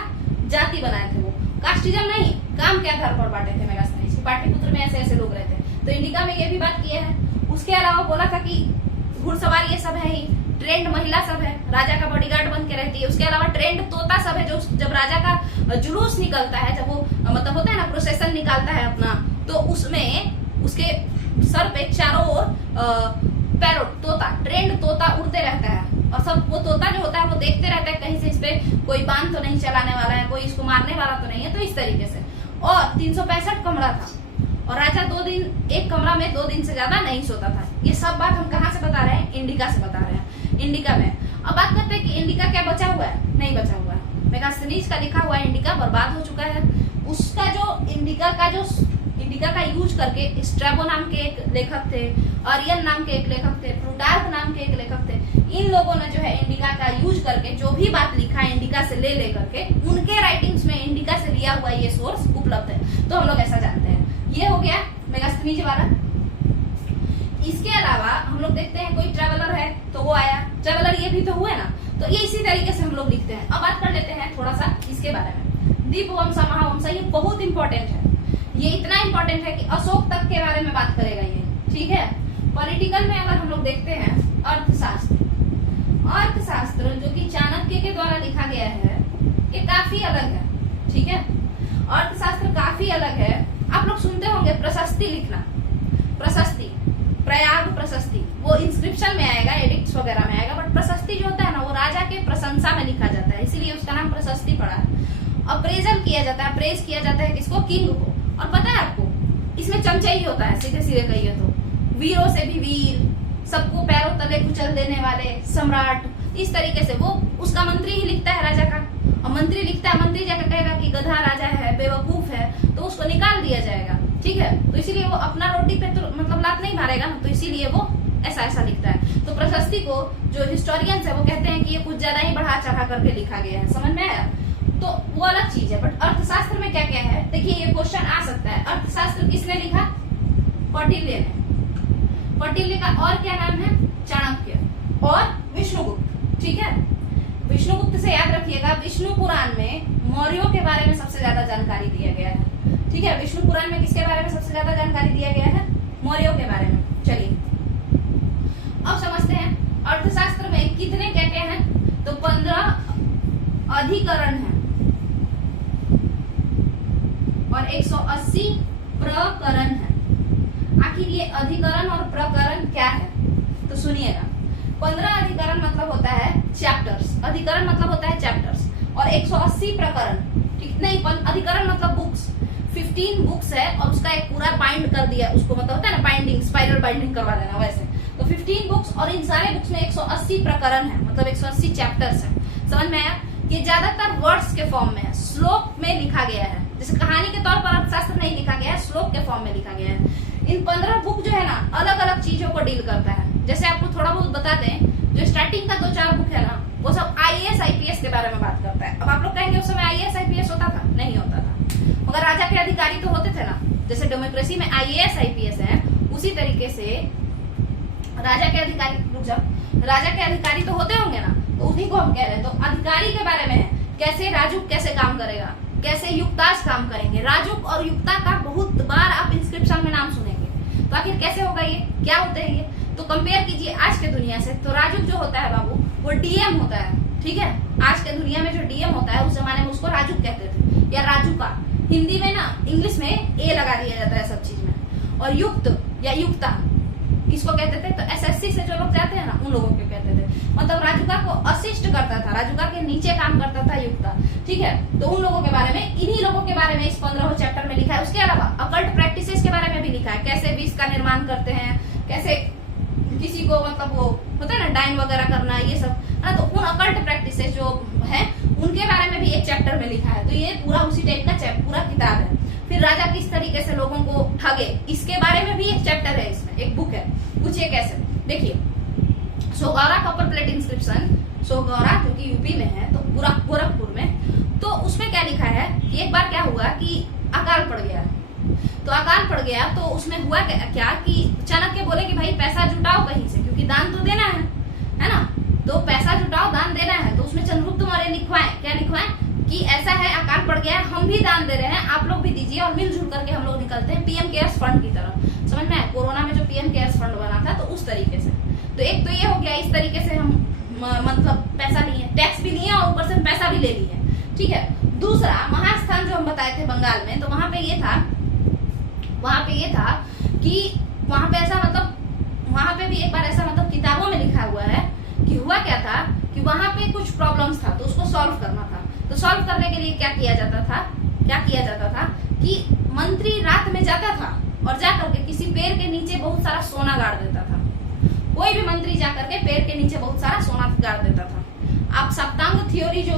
जाति बनाए थे वो। कास्टिज्म नहीं, काम के आधार पर बांटे थे मेगास्थनीज। पाटलिपुत्र में ऐसे ऐसे लोग रहते हैं। तो इंडिका में ये भी बात किया है। उसके अलावा बोला था कि घुड़सवार ये सब है ही, ट्रेंड महिला सब है, राजा का बॉडीगार्ड बन के रहती है। उसके अलावा ट्रेंड तोता सब है, जो जब राजा का जुलूस निकलता है, जब वो मतलब होता है ना प्रोसेशन निकालता है अपना, तो उसमें उसके सर पे चारों ओर पैरोट, तोता, ट्रेंड तोता उड़ते रहता है। और सब वो तोता जो होता है वो देखते रहता है कहीं से इस पे कोई बांध तो नहीं चलाने वाला है, कोई इसको मारने वाला तो नहीं है, तो इस तरीके से। और 365 कमरा था, और राजा 2 दिन एक कमरा में 2 दिन से ज्यादा नहीं सोता था। ये सब बात हम कहाँ से बता रहे हैं, इंडिका से बता रहे हैं, इंडिका में। अब बात करते हैं कि इंडिका क्या बचा हुआ है, नहीं बचा हुआ है। मेगास्थनीज का लिखा हुआ इंडिका बर्बाद हो चुका है। उसका जो इंडिका का यूज करके स्ट्रैबो नाम के एक लेखक थे, अरियन नाम के एक लेखक थे, प्लूटार्क नाम के एक लेखक थे, इन लोगों ने जो है इंडिका का यूज करके जो भी बात लिखा है इंडिका से ले करके, उनके राइटिंग्स में इंडिका से लिया हुआ ये सोर्स उपलब्ध है। तो हम लोग ऐसा जानते हैं। ये हो गया मेगास्थनीज वाला। इसके अलावा हम लोग देखते हैं कोई ट्रेवलर है तो वो आया, ट्रेवलर ये भी तो हुए ना, तो ये इसी तरीके से हम लोग लिखते हैं। अब बात कर लेते हैं थोड़ा सा इसके बारे में। दीपवंशा महावंशा ये बहुत इंपॉर्टेंट है, ये इतना इंपॉर्टेंट है कि अशोक तक के बारे में बात करेगा ये, ठीक है। पॉलिटिकल में अगर हम लोग देखते हैं अर्थशास्त्र, अर्थशास्त्र जो कि चाणक्य के द्वारा लिखा गया है, ये काफी अलग है, ठीक है। अर्थशास्त्र काफी अलग है। आप लोग सुनते होंगे प्रशस्ति लिखना, प्रशस्ति, प्रयाग प्रशस्ति, वो इंस्क्रिप्शन में आएगा, एडिक्ट्स वगैरह में आएगा, बट प्रशस्ति जो होता है ना वो राजा के प्रशंसा में लिखा जाता है, इसीलिए उसका नाम प्रशस्ति पड़ा है। अप्रेजल किया जाता है, प्रेज किया जाता है किसको, किंग को। और पता है आपको इसमें चमचा ही होता है, सीधे सीधे कहिए तो, वीरों से भी वीर, सबको पैरों तले कुचल देने वाले सम्राट, इस तरीके से। वो उसका मंत्री ही लिखता है राजा का, और मंत्री लिखता है, मंत्री जाकर कहेगा कि गधा राजा है, बेवकूफ है, तो उसको निकाल दिया जाएगा, ठीक है। तो इसीलिए वो अपना रोटी पे तो मतलब लात नहीं मारेगा ना, तो इसीलिए वो ऐसा ऐसा लिखता है। तो प्रशस्ति को जो हिस्टोरियंस है वो कहते हैं कि ये कुछ ज्यादा ही बढ़ा चढ़ा करके लिखा गया है, समझ में आया। तो वो अलग चीज है। बट अर्थशास्त्र में क्या क्या है, देखिए ये क्वेश्चन आ सकता है। अर्थशास्त्र किसने लिखा, कौटिल्य ने। कौटिल्य का और क्या नाम है, चाणक्य और विष्णुगुप्त, ठीक है। विष्णुगुप्त से याद रखिएगा, विष्णु पुराण में मौर्यों के बारे में सबसे ज्यादा जानकारी दिया गया है, ठीक है। विष्णु पुराण में किसके बारे में सबसे ज्यादा जानकारी दिया गया है, मौर्यों के बारे में। चलिए अब समझते हैं अर्थशास्त्र में कितने क्या क्या है। तो 15 अधिकरण है और 180 प्रकरण है। आखिर ये अधिकरण और प्रकरण क्या है, तो सुनिएगा। 15 अधिकरण मतलब होता है चैप्टर्स, अधिकरण मतलब होता है चैप्टर्स, और 180 प्रकरण, ठीक नहीं, अधिकरण मतलब बुक्स। 15 बुक्स है और उसका एक पूरा बाइंड कर दिया, उसको मतलब होता है ना बाइंडिंग, स्पाइरल बाइंडिंग करवा देना, वैसे। तो 15 बुक्स और इन सारे बुक्स में 180 प्रकरण है, मतलब 180 चैप्टर्स है। समझ में आया। ये ज्यादातर वर्ड्स के फॉर्म में है, श्लोक में लिखा गया है, जैसे कहानी के तौर पर अर्थशास्त्र नहीं लिखा गया है, श्लोक के फॉर्म में लिखा गया है। इन 15 बुक जो है ना अलग अलग चीजों को डील करता है। जैसे आपको थोड़ा बहुत बता दें, जो स्टार्टिंग का 2-4 बुक है ना वो सब IAS IPS के बारे में बात करता है। अब आप लोग कहेंगे उस समय IAS IPS होता था? नहीं होता था, मगर राजा के अधिकारी तो होते थे ना। जैसे डेमोक्रेसी में IAS IPS है, उसी तरीके से राजा के अधिकारी, रुक जाओ, राजा के अधिकारी तो होते होंगे ना, तो उन्हीं को हम कह रहे हैं। तो अधिकारी के बारे में है, कैसे राजुक कैसे काम करेगा, कैसे युक्ताज काम करेंगे। राजुक और युक्ता का बहुत बार आप इंस्क्रिप्शन में नाम सुनेंगे। तो आखिर कैसे होगा ये, क्या होते हैं ये, तो कंपेयर कीजिए आज के दुनिया से। तो राजुक जो होता है बाबू वो DM होता है, ठीक है। आज के दुनिया में जो DM होता है उस जमाने में उसको राजुक कहते थे, या राजुका। हिंदी में ना, इंग्लिश में A लगा दिया जाता है सब चीज में। और युक्त या युक्ता किसको कहते थे, तो SSC से जो लोग जाते हैं ना उन लोगों को कहते थे। मतलब राजुका को असिस्ट करता था, राजुका के नीचे काम करता था युक्ता, ठीक है। तो उन लोगों के बारे में, इन्हीं लोगों के बारे में इस 15वें चैप्टर में लिखा है। उसके अलावा अकल्ट प्रैक्टिसेस के बारे में भी लिखा है, कैसे विष का निर्माण करते हैं, कैसे किसी को मतलब वो होता है ना डाइन वगैरह करना, ये सब है ना। तो उन अकल्ट प्रैक्टिसेस जो है उनके बारे में भी एक चैप्टर में लिखा है। तो ये पूरा उसी टाइप का पूरा किताब है। फिर राजा किस तरीके से लोगों को ठगे, इसके बारे में भी एक चैप्टर है, इसमें एक बुक है। पूछिए कैसे, देखिए Sohgaura copper plate inscription, Sohgaura जो कि यूपी में है, तो गोरखपुर में। तो उसमें क्या लिखा है कि एक बार क्या हुआ कि अकाल पड़ गया। तो अकाल पड़ गया तो उसमें हुआ क्या कि चाणक्य बोले कि भाई पैसा जुटाओ कहीं से, क्योंकि दान तो देना है ना। तो पैसा जुटाओ, दान देना है। तो उसमें चंद्रगुप्त मौर्य लिखवाएं, क्या लिखवाएं कि ऐसा है, अकाल पड़ गया, हम भी दान दे रहे हैं, आप लोग भी दीजिए, और मिलजुल करके हम लोग निकलते हैं PM केयर्स फंड की तरफ। समझ में आया, कोरोना में जो PM केयर्स फंड बना था, तो उस तरीके से। तो एक तो ये हो गया, इस तरीके से हम मतलब पैसा लिए, टैक्स भी लिए और ऊपर से पैसा भी ले लिए, ठीक है। दूसरा महास्थान जो हम बताए थे बंगाल में, तो वहां पे ये था कि वहां पे ऐसा मतलब, वहां पे भी एक बार ऐसा मतलब किताबों में लिखा हुआ है कि हुआ क्या था कि वहां पे कुछ प्रॉब्लम्स था, तो उसको सॉल्व करना था। तो सॉल्व करने के लिए क्या किया जाता था कि मंत्री रात में जाता था और जाकर के किसी पेड़ के नीचे बहुत सारा सोना गाड़ देता था। कोई भी मंत्री जाकर के पेड़ के नीचे बहुत सारा सोना गाड़ देता था। आप सप्तांग थ्योरी जो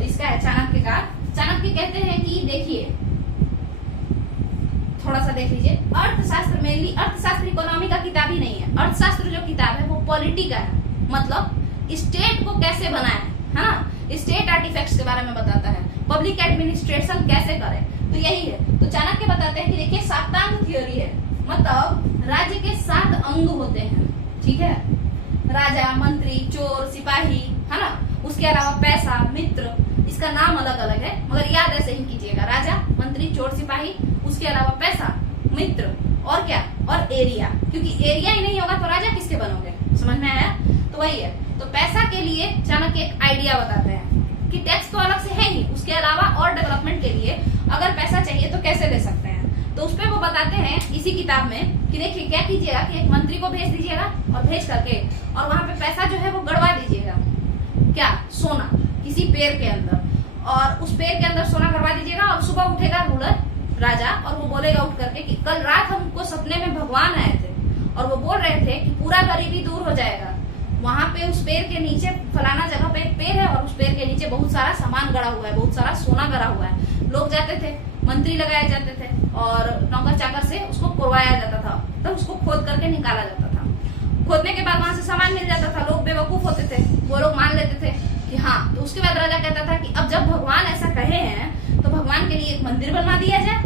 इसका है चाणक्य का, चाणक्य कहते हैं कि देखिए थोड़ा सा देख लीजिए, अर्थशास्त्र मेनली, अर्थशास्त्र इकोनॉमी का किताब ही नहीं है। अर्थशास्त्र जो किताब है वो पॉलिटी का है, मतलब स्टेट को कैसे बनाए, है ना। स्टेट आर्टिफैक्ट्स के बारे में बताता है, पब्लिक एडमिनिस्ट्रेशन कैसे करें, तो यही है। तो चाणक्य बताते हैं कि देखिए सप्तांग थ्योरी है, मतलब राज्य के 7 अंग होते हैं, ठीक है। राजा, मंत्री, चोर, सिपाही, है ना। उसके अलावा पैसा, मित्र, इसका नाम अलग अलग है मगर याद ऐसे ही कीजिएगा, राजा, मंत्री, चोर, सिपाही, उसके अलावा पैसा, मित्र, और क्या, और एरिया। क्योंकि एरिया ही नहीं होगा तो राजा किसके बनोगे, समझ में आया। तो वही है। तो पैसा के लिए चाणक्य एक आइडिया बताते हैं कि टैक्स तो अलग से है ही, उसके अलावा और डेवलपमेंट के लिए अगर पैसा चाहिए तो कैसे दे सकते हैं। तो उसपे वो बताते हैं इसी किताब में कि देखिए क्या कीजिएगा कि एक मंत्री को भेज दीजिएगा और भेज करके और वहां पे पैसा जो है वो गड़वा दीजिएगा, क्या, सोना, किसी पेड़ के अंदर, और उस पेड़ के अंदर सोना गड़वा दीजिएगा। और सुबह उठेगा रूलर, राजा, और वो बोलेगा उठ करके कि कल रात हमको सपने में भगवान आए थे और वो बोल रहे थे कि पूरा गरीबी दूर हो जाएगा। वहां पे उस पेड़ के नीचे फलाना जगह पे एक पेड़ है और उस पेड़ के नीचे बहुत सारा सामान गड़ा हुआ है, बहुत सारा सोना गड़ा हुआ है। लोग जाते थे, मंत्री लगाए जाते थे और नौकर चाकर से उसको कोरवाया जाता था, तब उसको खोद करके निकाला जाता था। खोदने के बाद वहां से सामान मिल जाता था। लोग बेवकूफ होते थे, वो लोग मान लेते थे कि हाँ। तो उसके बाद राजा कहता था कि अब जब भगवान ऐसा कहे हैं तो भगवान के लिए एक मंदिर बनवा दिया जाए,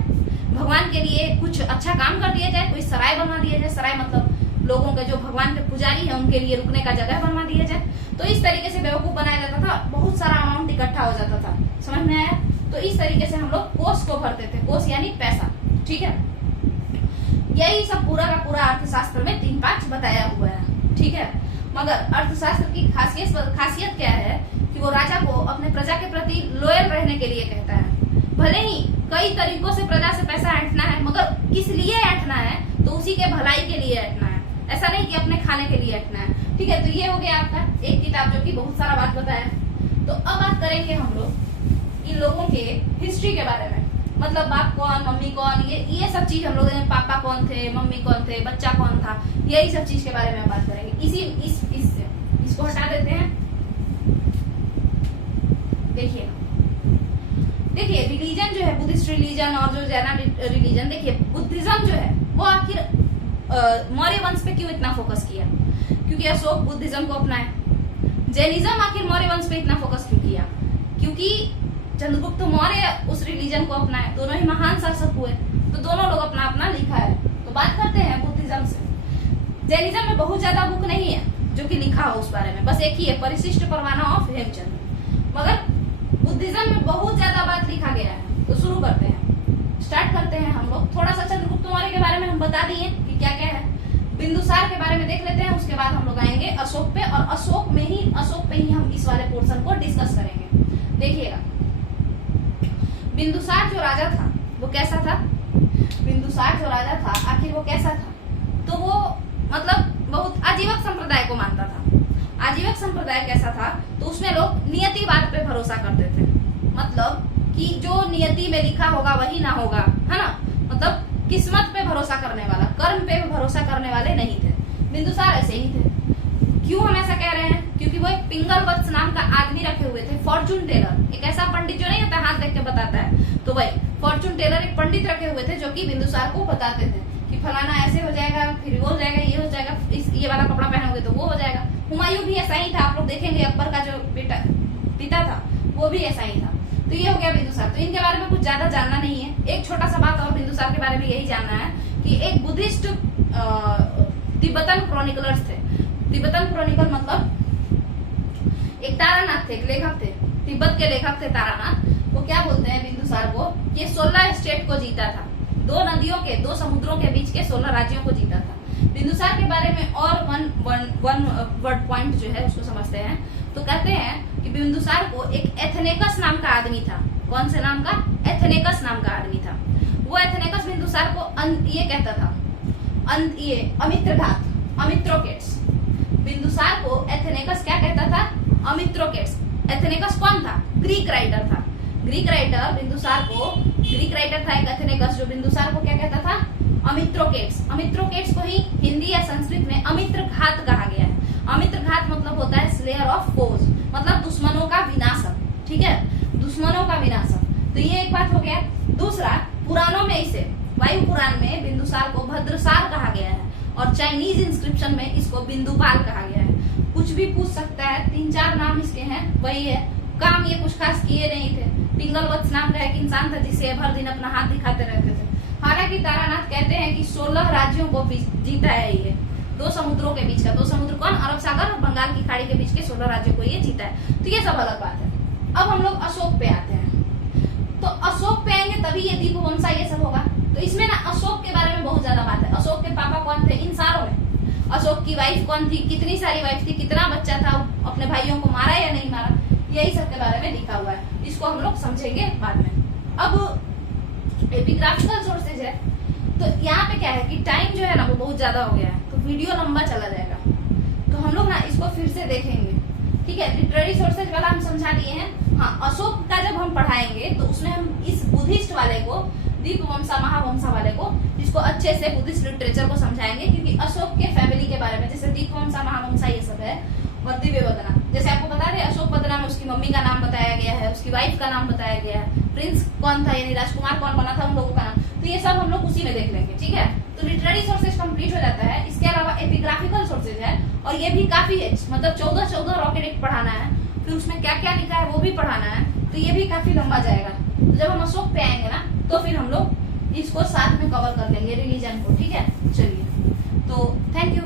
भगवान के लिए कुछ अच्छा काम कर दिया जाए, कोई सराय बनवा दिया जाए। सराय मतलब लोगों के जो भगवान के पुजारी है उनके लिए रुकने का जगह बनवा दिया जाए। तो इस तरीके से बेवकूफ बनाया जाता था, बहुत सारा अमाउंट इकट्ठा हो जाता था, समझ में आया। तो इस तरीके से हम लोग कोष को भरते थे, कोष यानी पैसा, ठीक है। यही सब पूरा का पूरा अर्थशास्त्र में 3 पाँच बताया हुआ है, ठीक है। मगर अर्थशास्त्र की खासियत क्या है कि वो राजा को अपने प्रजा के प्रति लॉयल रहने के लिए कहता है। भले ही कई तरीकों से प्रजा से पैसा ऐंठना है, मगर किस लिए ऐंठना है, तो उसी के भलाई के लिए ऐंठना है, ऐसा नहीं कि अपने खाने के लिए ऐंठना है, ठीक है। तो ये हो गया आपका एक किताब जो कि बहुत सारा बात बताया। तो अब बात करेंगे हम लोग इन लोगों के हिस्ट्री के बारे में, मतलब बाप कौन, मम्मी कौन, ये सब चीज हम लोग, पापा कौन थे, मम्मी कौन थे, बच्चा कौन था, यही सब चीज के बारे में हम बात करेंगे। इसको हटा देते हैं। देखिए रिलीजन जो है, बुद्धिस्ट रिलीजन और जो जैन रिलीजन, देखिए बुद्धिज्म जो है वो आखिर मौर्य वंश पे क्यों इतना फोकस किया? क्योंकि अशोक बुद्धिज्म को अपनाए। जैनिज्म आखिर मौर्य वंश पे इतना फोकस क्यों किया? क्योंकि चंद्रगुप्त मौर्य उस रिलीजन को अपनाए, दोनों ही महान शासक हुए, तो दोनों लोग अपना अपना लिखा है। तो बात करते हैं बुद्धिज्म से। जैनिज्म में बहुत ज्यादा बुक नहीं है जो कि लिखा हो उस बारे में, बस एक ही है, परिशिष्ट परवाना ऑफ हेमचंद। मगर बुद्धिज्म में बहुत ज्यादा बात लिखा गया है। तो शुरू करते हैं, स्टार्ट करते हैं हम लोग। थोड़ा सा चंद्रगुप्त मौर्य के बारे में हम बता दिए कि क्या क्या है, बिंदुसार के बारे में देख लेते हैं, उसके बाद हम लोग आएंगे अशोक पे, और अशोक पे ही हम इस वाले पोर्शन को डिस्कस करेंगे। देखिएगा, बिंदुसार जो राजा था वो कैसा था? बिंदुसार जो राजा था आखिर वो कैसा था? तो वो मतलब बहुत आजीवक संप्रदाय को मानता था। आजीवक संप्रदाय कैसा था? तो उसमें लोग नियतिवाद पे भरोसा करते थे, मतलब कि जो नियति में लिखा होगा वही ना होगा, है ना, मतलब किस्मत पे भरोसा करने वाला, कर्म पे भरोसा करने वाले नहीं थे। बिंदुसार ऐसे ही थे। क्यों हम ऐसा कह रहे हैं? क्योंकि वो एक पिंगलवत्स नाम का आदमी रखे हुए थे, फॉर्चून टेलर, एक ऐसा पंडित जो नहीं होता हाथ देख के बताता है, तो वही फॉर्चून टेलर एक पंडित रखे हुए थे जो कि बिंदुसार को बताते थे कि फलाना ऐसे हो जाएगा, फिर वो हो जाएगा, ये हो जाएगा, ये वाला कपड़ा पहनोगे तो वो हो जाएगा। हुमायूं भी ऐसा ही था, आप लोग देखेंगे अकबर का जो पिता था वो भी ऐसा ही था। तो ये हो गया बिंदुसार। तो इनके बारे में कुछ ज्यादा जानना नहीं है। एक छोटा सा बात और बिंदुसार के बारे में यही जानना है कि एक बुद्धिस्ट तिब्बतन क्रॉनिकलर्स थे। तिब्बतन क्रॉनिकल मतलब एक तारानाथ थे, एक लेखक थे, तिब्बत के लेखक थे तारानाथ। वो क्या बोलते हैं बिंदुसार को, ये 16 स्टेट को जीता था, 2 नदियों के, 2 समुद्रों के बीच के 16 राज्यों को जीता था। बिंदुसार के बारे में और वन वर्ड पॉइंट जो है उसको समझते हैं। तो कहते हैं कि बिंदुसार को एक एथनेकस नाम का आदमी था। कौन से नाम का? एथनेकस नाम का आदमी था। वो एथनेकस बिंदुसार को ये कहता था, ये अमित्रघात, अमित्रोकेट्स। बिंदुसार को एथनेकस क्या कहता था? अमित्रोकेट्स। एथनेकस कौन था? ग्रीक राइटर था। ग्रीक राइटर बिंदुसार को, ग्रीक राइटर था एक एथनेकस जो बिंदुसार को क्या कहता था? अमित्रोकेट्स। अमित्रोकेट्स को ही हिंदी या संस्कृत में अमित्रघात कहा गया है। अमित्रघात मतलब होता है स्लेयर ऑफ फोज, मतलब दुश्मनों का विनाशक, ठीक है, दुश्मनों का विनाशक। तो ये एक बात हो गया। दूसरा, पुराणों में इसे, वायु पुराण में बिंदुसार को भद्रसार कहा गया है, और चाइनीज इंस्क्रिप्शन में इसको बिंदुपाल कहा गया है। कुछ भी पूछ सकता है, 3-4 नाम इसके हैं, वही है। काम ये कुछ खास किए नहीं थे। पिंगलवत्स नाम का एक इंसान था जिसे भर दिन अपना हाथ दिखाते रहते थे। हालांकि तारानाथ कहते हैं कि 16 राज्यों को जीता है ये, 2 समुद्रों के बीच का, 2 समुद्र कौन? अरब सागर और बंगाल की खाड़ी के बीच के 16 राज्यों को ये जीता है। तो ये सब अलग बात है। अब हम लोग अशोक पे आते हैं। तो अशोक पे आएंगे तभी ये दीपवंशा ये सब होगा। तो इसमें ना अशोक के बारे में बहुत ज्यादा बात है। अशोक के पापा कौन थे इन सारों में? अशोक की वाइफ कौन थी? कितनी सारी वाइफ थी? कितना बच्चा था? अपने भाइयों को मारा या नहीं मारा? यही सब के बारे में लिखा हुआ है। इसको हम लोग समझेंगे बाद में। अब एपिग्राफिकल सोर्सेज है। तो यहाँ पे क्या है कि टाइम जो है ना वो बहुत ज्यादा हो गया है, तो वीडियो लंबा चला जाएगा। तो हम लोग ना इसको फिर से देखेंगे, ठीक है। लिटरेरी सोर्सेज वाला हम समझा दिए हैं। हाँ, अशोक का जब हम पढ़ाएंगे तो उसमें हम इस बुद्धिस्ट वाले को, दीपवंशा महावंशा वाले को, इसको अच्छे से बुद्धिस्ट लिटरेचर को समझाएंगे। क्योंकि अशोक के फैमिली के बारे में, जैसे दीपवंशा महावंशा ये सब है, और दिव्यवदना, जैसे आपको बता दें अशोक वदना में उसकी मम्मी का नाम बताया गया है, उसकी वाइफ का नाम बताया गया है, प्रिंस कौन था यानी राजकुमार कौन बना था उन लोगों का नाम। तो ये सब हम लोग उसी में देख लेंगे, ठीक है। तो लिटरेरी सोर्सेज कंप्लीट हो जाता है। इसके अलावा एपिग्राफिकल सोर्सेज है, और ये भी काफी है, मतलब 14 रॉकेट एक पढ़ाना है, फिर उसमें क्या क्या लिखा है वो भी पढ़ाना है। तो ये भी काफी लंबा जाएगा। तो जब हम अशोक पे आएंगे ना तो फिर हम लोग इसको साथ में कवर कर लेंगे, रिलीजन को, ठीक है। चलिए, तो थैंक यू।